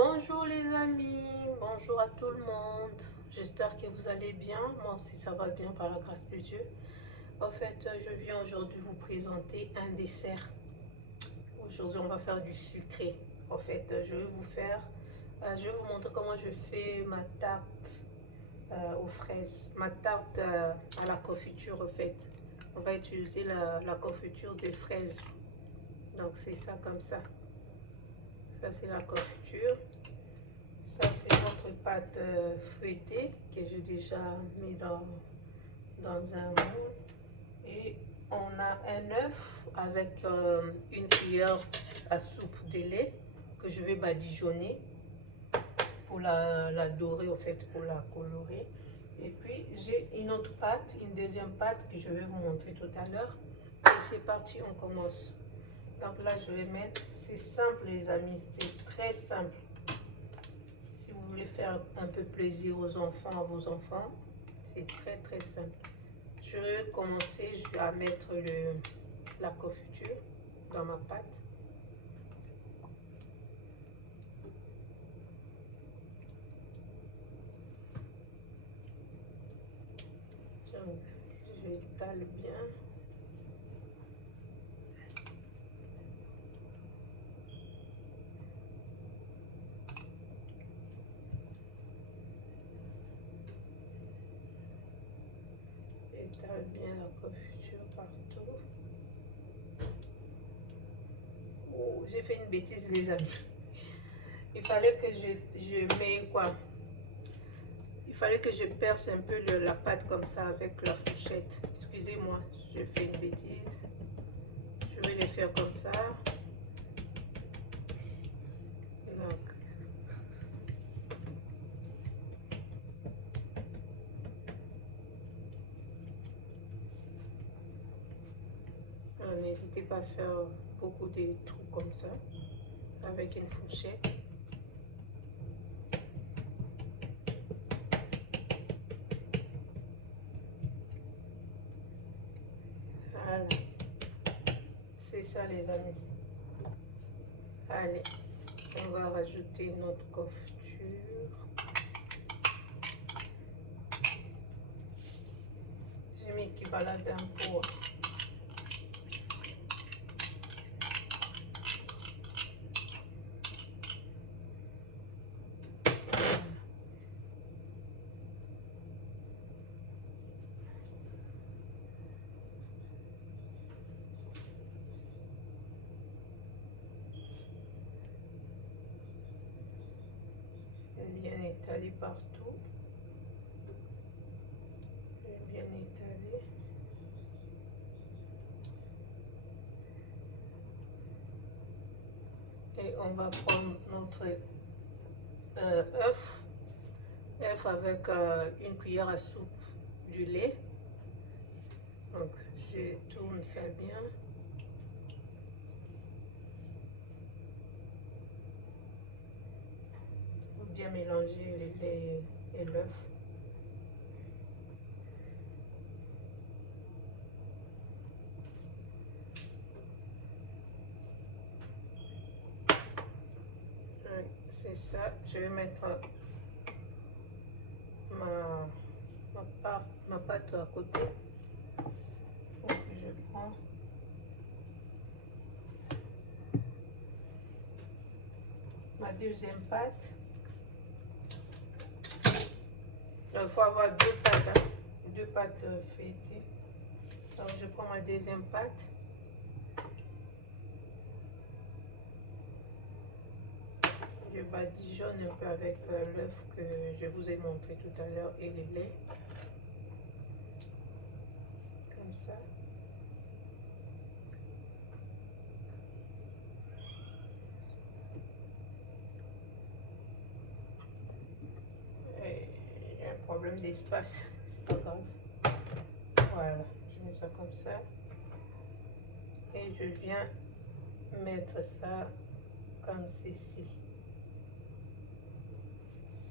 Bonjour les amis, bonjour à tout le monde. J'espère que vous allez bien. Moi aussi ça va bien par la grâce de Dieu. En fait, je viens aujourd'hui vous présenter un dessert. Aujourd'hui, on va faire du sucré. En fait, je vais vous montrer comment je fais ma tarte aux fraises, ma tarte à la confiture. En fait, on va utiliser la confiture des fraises. Donc c'est ça comme ça. Ça c'est la confiture. Ça, c'est notre pâte feuilletée que j'ai déjà mis dans un moule. Et on a un œuf avec une cuillère à soupe de lait que je vais badigeonner pour la dorer, au fait, pour la colorer. Et puis, j'ai une autre pâte, une deuxième pâte que je vais vous montrer tout à l'heure. Et c'est parti, on commence. Donc là, je vais mettre, c'est simple les amis, c'est très simple. Si vous voulez faire un peu plaisir aux enfants, à vos enfants, c'est très simple. Je vais commencer, je vais mettre la confiture dans ma pâte. Donc, j'étale bien. J'étale bien la confiture partout. Oh, j'ai fait une bêtise les amis. Il fallait que je mets quoi? Il fallait que je perce un peu la pâte comme ça avec la fourchette. Excusez-moi, je fais une bêtise. Je vais les faire comme ça. Donc, n'hésitez pas à faire beaucoup de trucs comme ça avec une fourchette. Voilà, c'est ça les amis. Allez, on va rajouter notre confiture. J'ai mis qui balade un peu. Bien étalé partout. Bien étalé. Et on va prendre notre œuf avec une cuillère à soupe du lait. Donc je tourne ça bien. Faut bien mélanger le lait et l'œuf. C'est ça. Je vais mettre ma pâte à côté. Donc, je prends ma deuxième pâte. Il faut avoir deux pâtes, hein, deux pâtes feuilletées. Donc je prends ma deuxième pâte. Je badigeonne un peu avec l'œuf que je vous ai montré tout à l'heure et le lait. Comme ça. Il y a un problème d'espace, c'est pas grave. Voilà, je mets ça comme ça. Et je viens mettre ça comme ceci.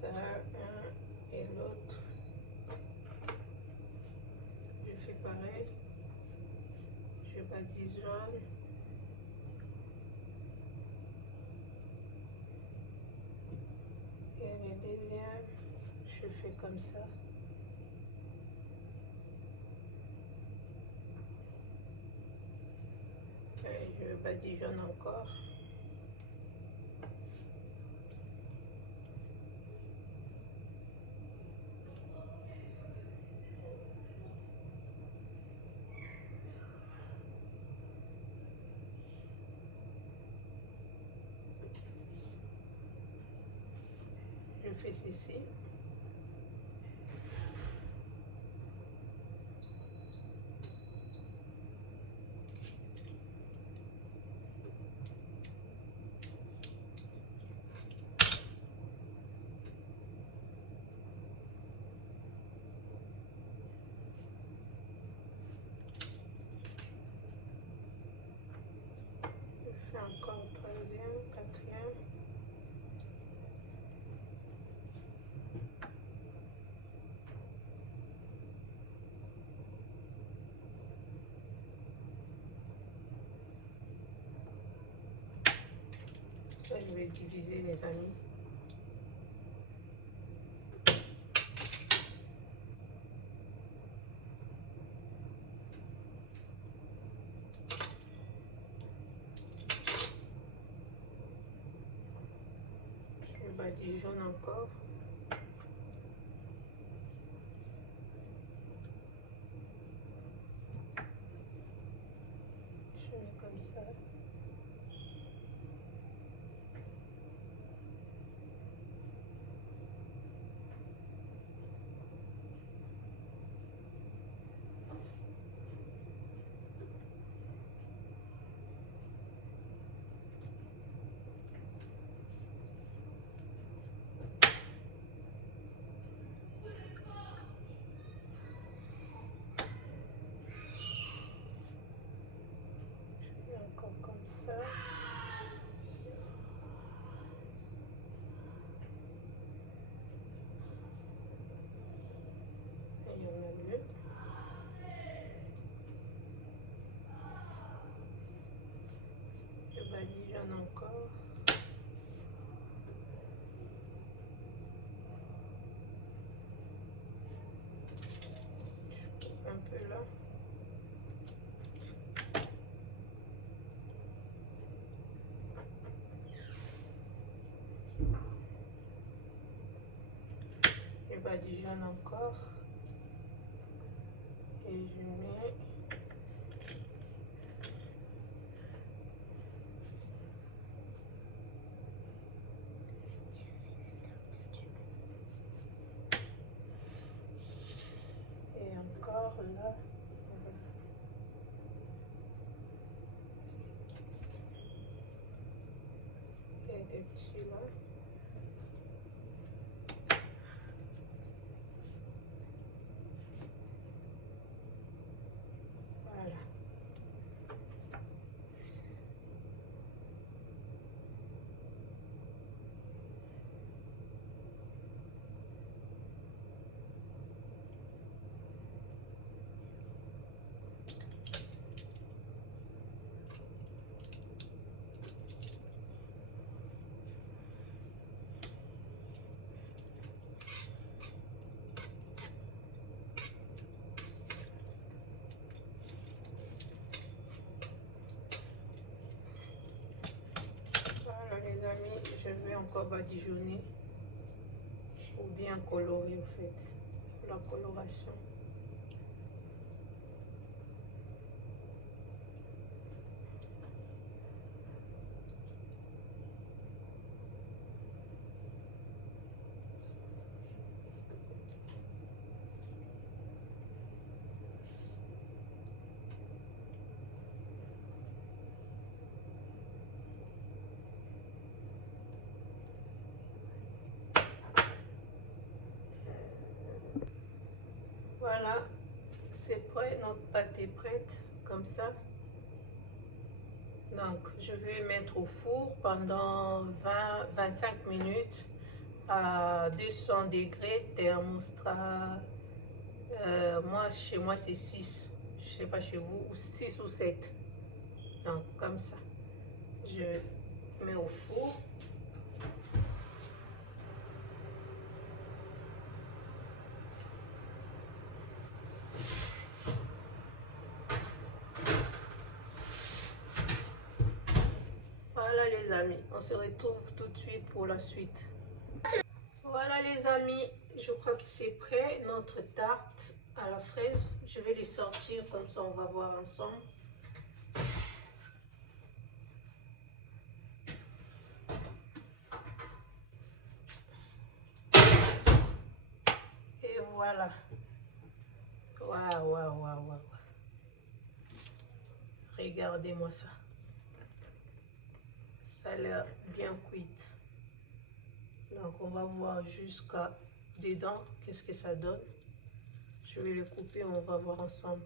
Ça, un et l'autre. Je fais pareil. Je badigeonne. Et le deuxième, je fais comme ça. Et je badigeonne encore. Je fais ceci. Je fais encore troisième, quatrième. Ça, je vais diviser les amis. Je badigeonne encore. Je mets comme ça. Encore comme ça. Et il y en a deux. Je badigeonne encore. Je coupe un peu là. Je badigeonne encore. Et je mets et encore là. Et des petits là. Voilà. Voilà les amis, je vais encore badigeonner ou bien colorer en fait, la coloration. Voilà, c'est prêt, notre pâte est prête, comme ça. Donc, je vais mettre au four pendant 20-25 minutes à 200 degrés, thermostat. Moi, chez moi, c'est 6. Je sais pas chez vous, 6 ou 7. Donc, comme ça. Je mets au four. Voilà les amis, on se retrouve tout de suite pour la suite. Voilà les amis, je crois que c'est prêt, notre tarte à la fraise. Je vais les sortir, comme ça on va voir ensemble. Et voilà. Waouh, waouh, waouh, waouh. Regardez-moi ça. Ça a l'air bien cuite. Donc on va voir jusqu'à dedans, qu'est-ce que ça donne. Je vais le couper, on va voir ensemble.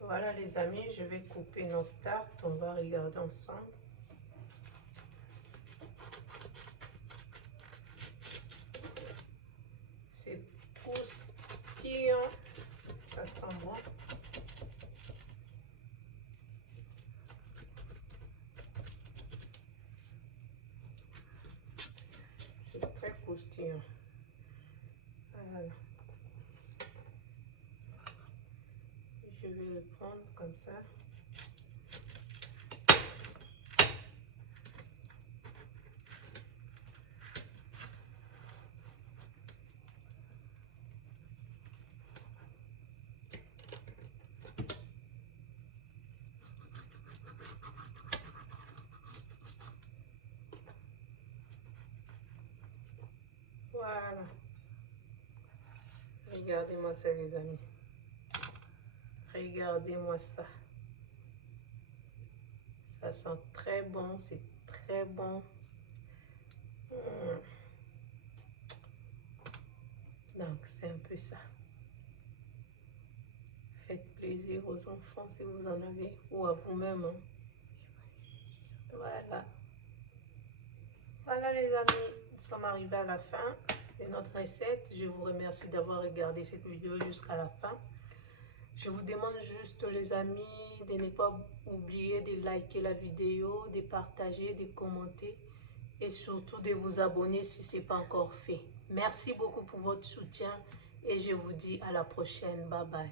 Voilà les amis, je vais couper notre tarte, on va regarder ensemble. C'est croustillant, ça sent bon. C'est très croustillant. Voilà. Je vais le prendre comme ça. Voilà. Regardez-moi ça les amis. Regardez-moi ça. Ça sent très bon, c'est très bon. Donc c'est un peu ça. Faites plaisir aux enfants si vous en avez, ou à vous-même. Hein. Voilà. Voilà les amis, nous sommes arrivés à la fin de notre recette. Je vous remercie d'avoir regardé cette vidéo jusqu'à la fin. Je vous demande juste les amis de ne pas oublier de liker la vidéo, de partager, de commenter et surtout de vous abonner si ce n'est pas encore fait. Merci beaucoup pour votre soutien et je vous dis à la prochaine. Bye bye.